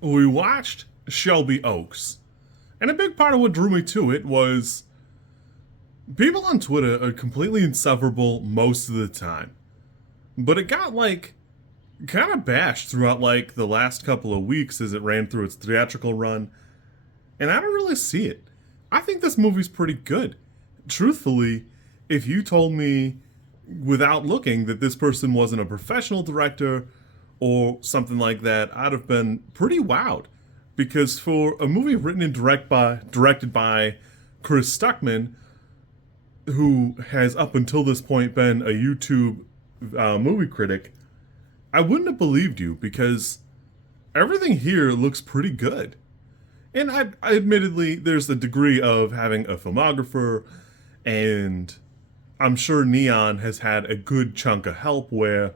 we watched Shelby Oaks. And a big part of what drew me to it was people on Twitter are completely insufferable most of the time. But it got kind of bashed throughout the last couple of weeks as it ran through its theatrical run. And I don't really see it. I think this movie's pretty good. Truthfully, if you told me without looking that this person wasn't a professional director or something like that, I'd have been pretty wowed. Because for a movie written and directed by Chris Stuckman, who has up until this point been a YouTube movie critic, I wouldn't have believed you because everything here looks pretty good. And I admittedly, there's a degree of having a filmographer, and I'm sure Neon has had a good chunk of help where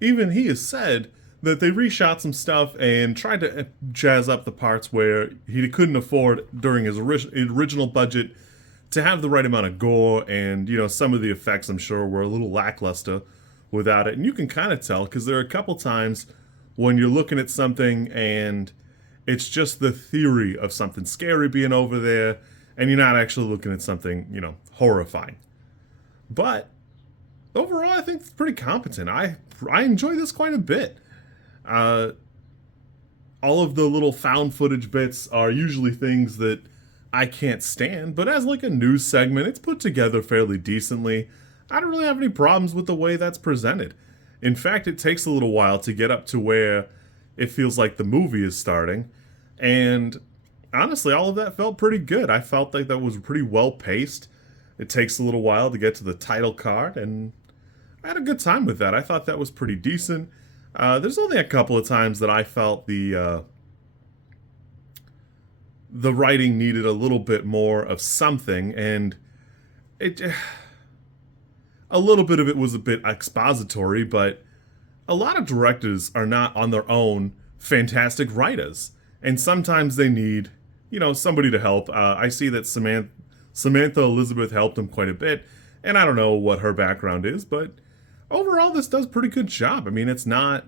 even he has said that they reshot some stuff and tried to jazz up the parts where he couldn't afford during his original budget to have the right amount of gore, and some of the effects I'm sure were a little lackluster without it. And you can kind of tell because there are a couple times when you're looking at something and it's just the theory of something scary being over there, and you're not actually looking at something horrifying. But overall, I think it's pretty competent. I enjoy this quite a bit. Uh, all of the little found footage bits are usually things that I can't stand, but as a news segment, it's put together fairly decently. I don't really have any problems with the way that's presented. In fact, it takes a little while to get up to where it feels like the movie is starting, and honestly, all of that felt pretty good. I felt like that was pretty well paced. It takes a little while to get to the title card, and I had a good time with that. I thought that was pretty decent. There's only a couple of times that I felt the writing needed a little bit more of something, and it a little bit of it was a bit expository, but a lot of directors are not on their own fantastic writers, and sometimes they need somebody to help. I see that Samantha Elizabeth helped him quite a bit, and I don't know what her background is, but overall this does a pretty good job. I mean, it's not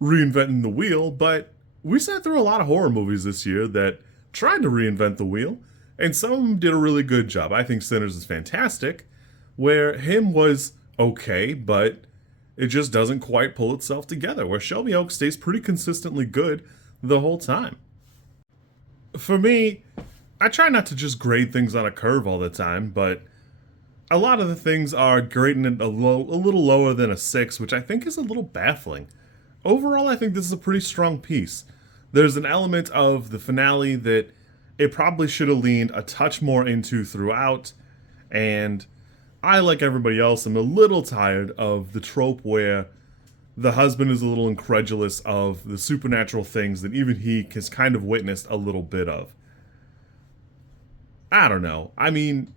reinventing the wheel, but we sat through a lot of horror movies this year that tried to reinvent the wheel, and some of them did a really good job. I think Sinners is fantastic, where him was okay, but it just doesn't quite pull itself together, where Shelby Oaks stays pretty consistently good the whole time. For me, I try not to just grade things on a curve all the time, but a lot of the things are grading it a little lower than a 6, which I think is a little baffling. Overall, I think this is a pretty strong piece. There's an element of the finale that it probably should have leaned a touch more into throughout, and I, like everybody else, am a little tired of the trope where the husband is a little incredulous of the supernatural things that even he has kind of witnessed a little bit of. I don't know. I mean,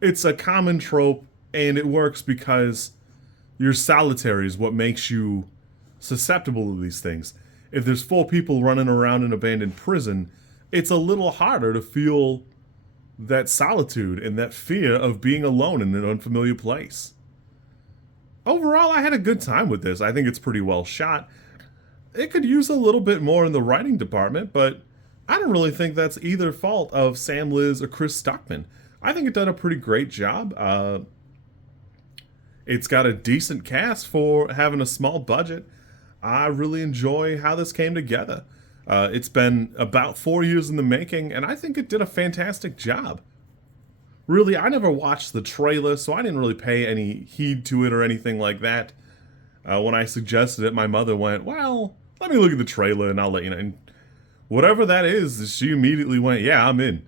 it's a common trope, and it works because your solitary is what makes you susceptible to these things. If there's 4 people running around an abandoned prison, it's a little harder to feel that solitude and that fear of being alone in an unfamiliar place. Overall, I had a good time with this. I think it's pretty well shot. It could use a little bit more in the writing department, but I don't really think that's either fault of Sam Liz or Chris Stuckman. I think it done a pretty great job. It's got a decent cast for having a small budget. I really enjoy how this came together. It's been about 4 years in the making, and I think it did a fantastic job. Really, I never watched the trailer, so I didn't really pay any heed to it or anything like that. When I suggested it, my mother went, "Well, let me look at the trailer and I'll let you know." And whatever that is, she immediately went, "Yeah, I'm in."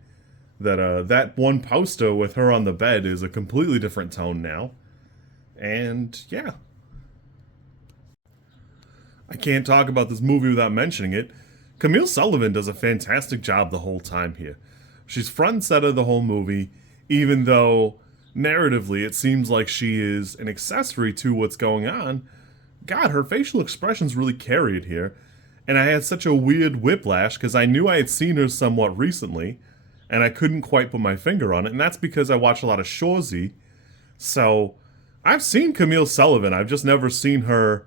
That one poster with her on the bed is a completely different tone now. And yeah, I can't talk about this movie without mentioning it. Camille Sullivan does a fantastic job the whole time here. She's front and center the whole movie, even though narratively it seems like she is an accessory to what's going on. God, her facial expressions really carry it here. And I had such a weird whiplash because I knew I had seen her somewhat recently, and I couldn't quite put my finger on it, and that's because I watch a lot of Shorzy. So I've seen Camille Sullivan, I've just never seen her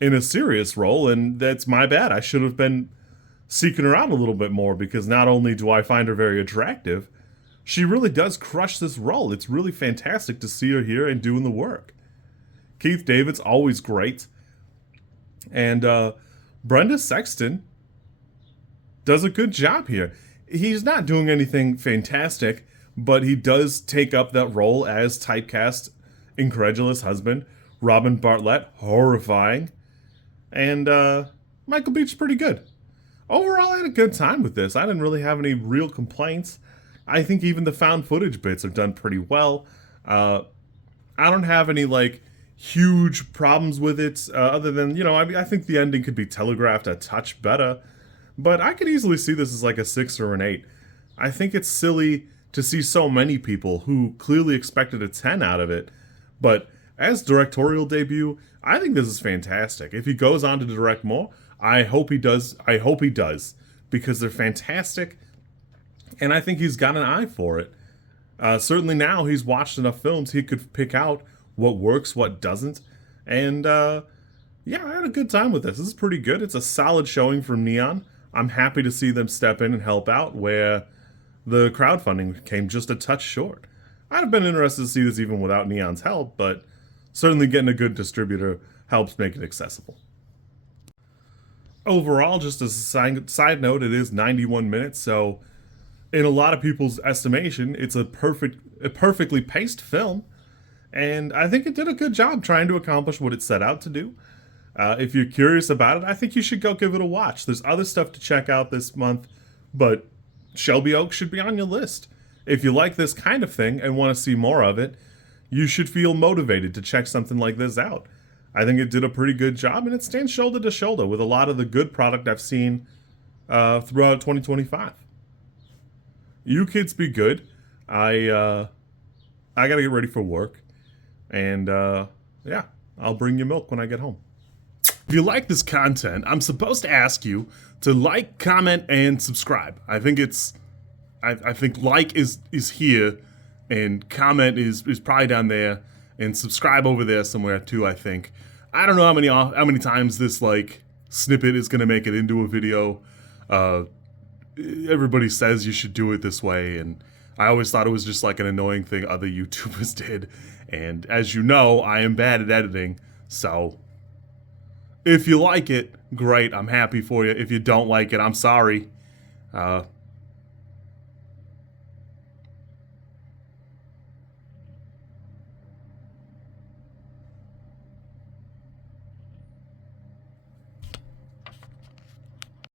in a serious role, and that's my bad. I should have been seeking her out a little bit more, because not only do I find her very attractive, she really does crush this role. It's really fantastic to see her here and doing the work. Keith David's always great. And Brendan Sexton does a good job here. He's not doing anything fantastic, but he does take up that role as typecast incredulous husband. Robin Bartlett, horrifying. And Michael Beach's pretty good. Overall, I had a good time with this. I didn't really have any real complaints. I think even the found footage bits are done pretty well. I don't have any, like, huge problems with it, other than, I think the ending could be telegraphed a touch better. But I could easily see this as like a 6 or an 8. I think it's silly to see so many people who clearly expected a 10 out of it. But as directorial debut, I think this is fantastic. If he goes on to direct more, I hope he does. Because they're fantastic. And I think he's got an eye for it. Certainly now he's watched enough films, he could pick out what works, what doesn't. And yeah, I had a good time with this. This is pretty good. It's a solid showing from Neon. I'm happy to see them step in and help out where the crowdfunding came just a touch short. I'd have been interested to see this even without Neon's help, but certainly getting a good distributor helps make it accessible. Overall, just as a side note, it is 91 minutes, so in a lot of people's estimation, it's a perfectly paced film, and I think it did a good job trying to accomplish what it set out to do. If you're curious about it, I think you should go give it a watch. There's other stuff to check out this month, but Shelby Oaks should be on your list. If you like this kind of thing and want to see more of it, you should feel motivated to check something like this out. I think it did a pretty good job, and it stands shoulder to shoulder with a lot of the good product I've seen throughout 2025. You kids be good. I gotta get ready for work, and yeah, I'll bring you milk when I get home. If you like this content, I'm supposed to ask you to like, comment, and subscribe. I think like is here, and comment is probably down there, and subscribe over there somewhere too, I think. I don't know how many times this like snippet is gonna make it into a video. Everybody says you should do it this way, and I always thought it was just like an annoying thing other YouTubers did. And as you know, I am bad at editing, so if you like it, great, I'm happy for you. If you don't like it, I'm sorry.